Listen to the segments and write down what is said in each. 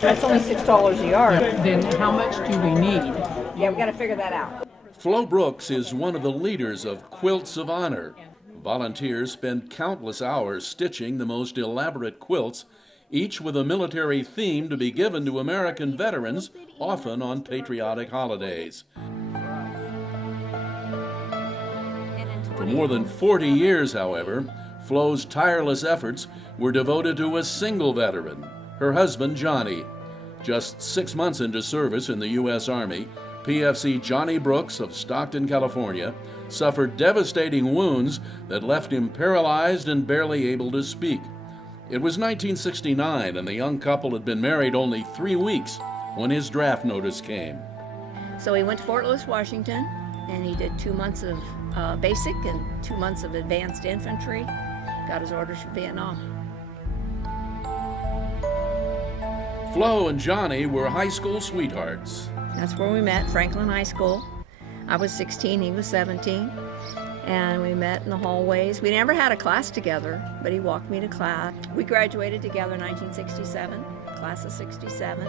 That's only $6 a yard. Then how much do we need? Yeah, we got to figure that out. Flo Brooks is one of the leaders of Quilts of Honor. Volunteers spend countless hours stitching the most elaborate quilts, each with a military theme to be given to American veterans, often on patriotic holidays. For more than 40 years, however, Flo's tireless efforts were devoted to a single veteran, her husband Johnny. Just 6 months into service in the U.S. Army, PFC Johnny Brooks of Stockton, California, suffered devastating wounds that left him paralyzed and barely able to speak. It was 1969, and the young couple had been married only 3 weeks when his draft notice came. So he went to Fort Lewis, Washington, and he did 2 months of basic and 2 months of advanced infantry. Got his orders for Vietnam. Flo and Johnny were high school sweethearts. That's where we met, Franklin High School. I was 16, he was 17, and we met in the hallways. We never had a class together, but he walked me to class. We graduated together in 1967, class of 67.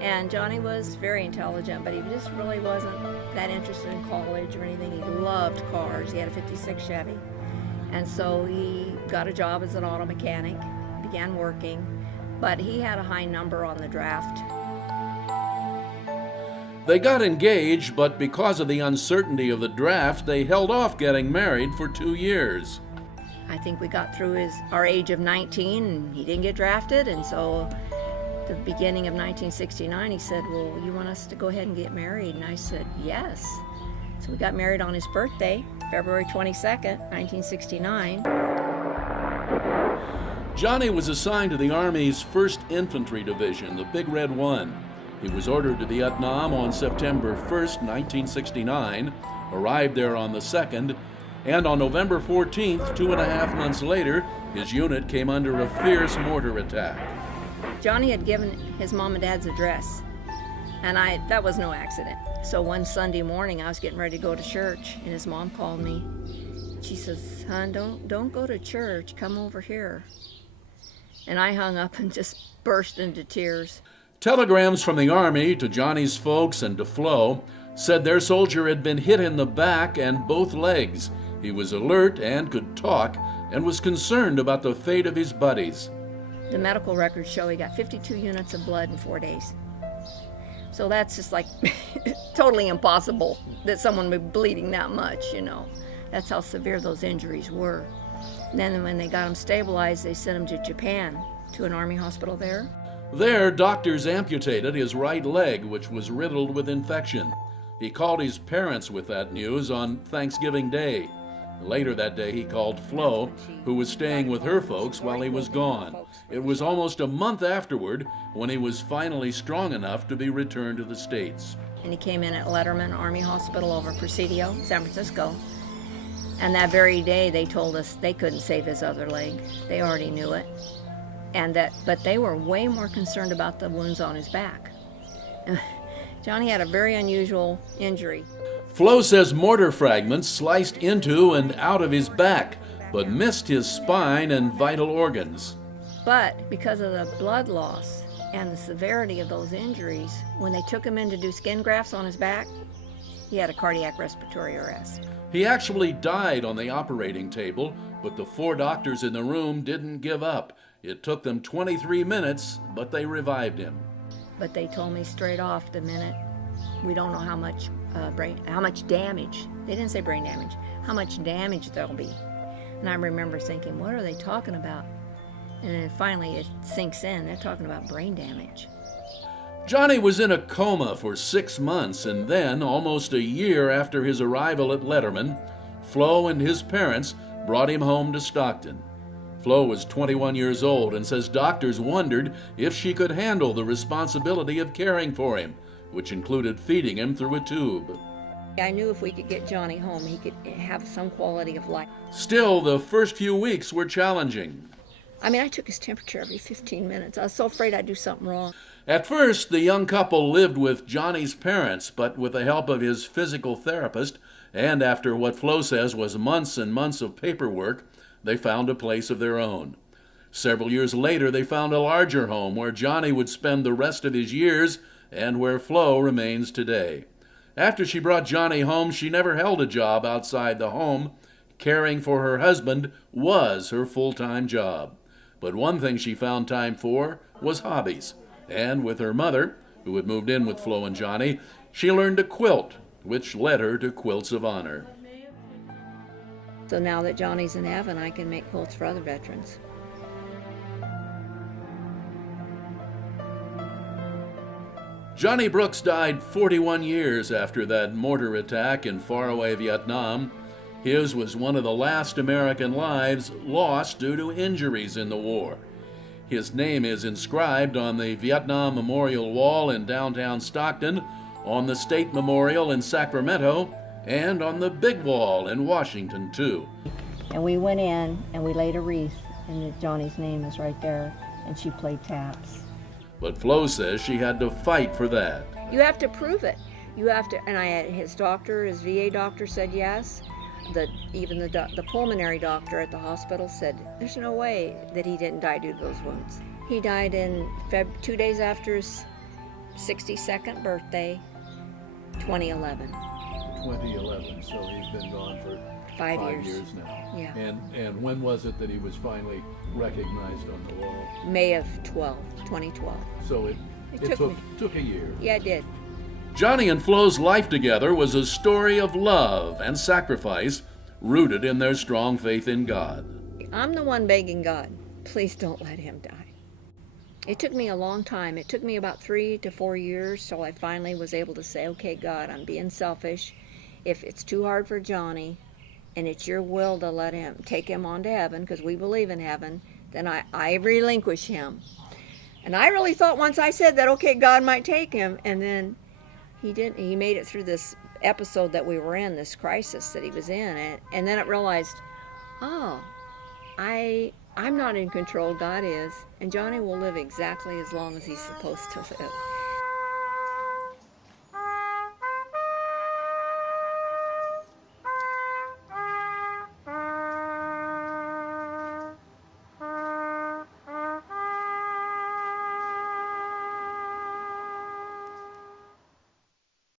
And Johnny was very intelligent, but he just really wasn't that interested in college or anything. He loved cars. He had a 56 Chevy. And so he got a job as an auto mechanic, began working, but he had a high number on the draft. They got engaged, but because of the uncertainty of the draft, they held off getting married for 2 years. I think we got through our age of 19, and he didn't get drafted, and so the beginning of 1969, he said, well, you want us to go ahead and get married? And I said, yes. So we got married on his birthday, February 22nd, 1969. Johnny was assigned to the Army's 1st Infantry Division, the Big Red One. He was ordered to Vietnam on September 1st, 1969, arrived there on the 2nd, and on November 14th, 2.5 months later, his unit came under a fierce mortar attack. Johnny had given his mom and dad's address, and that was no accident. So one Sunday morning, I was getting ready to go to church, and his mom called me. She says, "Hon, don't go to church, come over here." And I hung up and just burst into tears. Telegrams from the Army to Johnny's folks and to Flo said their soldier had been hit in the back and both legs. He was alert and could talk and was concerned about the fate of his buddies. The medical records show he got 52 units of blood in 4 days. So that's just like totally impossible that someone would be bleeding that much, you know. That's how severe those injuries were. And then when they got him stabilized, they sent him to Japan, to an Army hospital there. There, doctors amputated his right leg, which was riddled with infection. He called his parents with that news on Thanksgiving Day. Later that day, he called Flo, who was staying with her folks while he was gone. It was almost a month afterward when he was finally strong enough to be returned to the States. And he came in at Letterman Army Hospital over Presidio, San Francisco. And that very day, they told us they couldn't save his other leg. They already knew it. But they were way more concerned about the wounds on his back. Johnny had a very unusual injury. Flo says mortar fragments sliced into and out of his back, but missed his spine and vital organs. But because of the blood loss and the severity of those injuries, when they took him in to do skin grafts on his back, he had a cardiac respiratory arrest. He actually died on the operating table, but the 4 doctors in the room didn't give up. It took them 23 minutes, but they revived him. But they told me straight off the minute, we don't know how much damage, they didn't say brain damage, how much damage there'll be. And I remember thinking, what are they talking about? And then finally it sinks in, they're talking about brain damage. Johnny was in a coma for 6 months, and then, almost a year after his arrival at Letterman, Flo and his parents brought him home to Stockton. Flo was 21 years old and says doctors wondered if she could handle the responsibility of caring for him, which included feeding him through a tube. I knew if we could get Johnny home, he could have some quality of life. Still, the first few weeks were challenging. I mean, I took his temperature every 15 minutes. I was so afraid I'd do something wrong. At first, the young couple lived with Johnny's parents, but with the help of his physical therapist, and after what Flo says was months and months of paperwork, they found a place of their own. Several years later, they found a larger home where Johnny would spend the rest of his years and where Flo remains today. After she brought Johnny home, she never held a job outside the home. Caring for her husband was her full-time job. But one thing she found time for was hobbies. And with her mother, who had moved in with Flo and Johnny, she learned to quilt, which led her to Quilts of Honor. So now that Johnny's in heaven, I can make quilts for other veterans. Johnny Brooks died 41 years after that mortar attack in faraway Vietnam. His was one of the last American lives lost due to injuries in the war. His name is inscribed on the Vietnam Memorial Wall in downtown Stockton, on the State Memorial in Sacramento, and on the Big Wall in Washington, too. And we went in and we laid a wreath, and Johnny's name is right there, and she played taps. But Flo says she had to fight for that. You have to prove it. You have to, and his doctor, his VA doctor said yes. Even the pulmonary doctor at the hospital said there's no way that he didn't die due to those wounds. He died in 2 days after his 62nd birthday, 2011. 2011, so he's been gone for 5 5 years. years now. Yeah. And when was it that he was finally recognized on the wall? May of 2012. So it took a year. Yeah, it did. Johnny and Flo's life together was a story of love and sacrifice rooted in their strong faith in God. I'm the one begging God, please don't let him die. It took me a long time. It took me about 3 to 4 years till I finally was able to say, okay, God, I'm being selfish. If it's too hard for Johnny and it's your will to let him take him on to heaven, because we believe in heaven, then I relinquish him. And I really thought once I said that, okay, God might take him, and then he didn't. He made it through this episode that we were in, this crisis that he was in, and then I realized, oh, I'm not in control, God is, and Johnny will live exactly as long as he's supposed to live.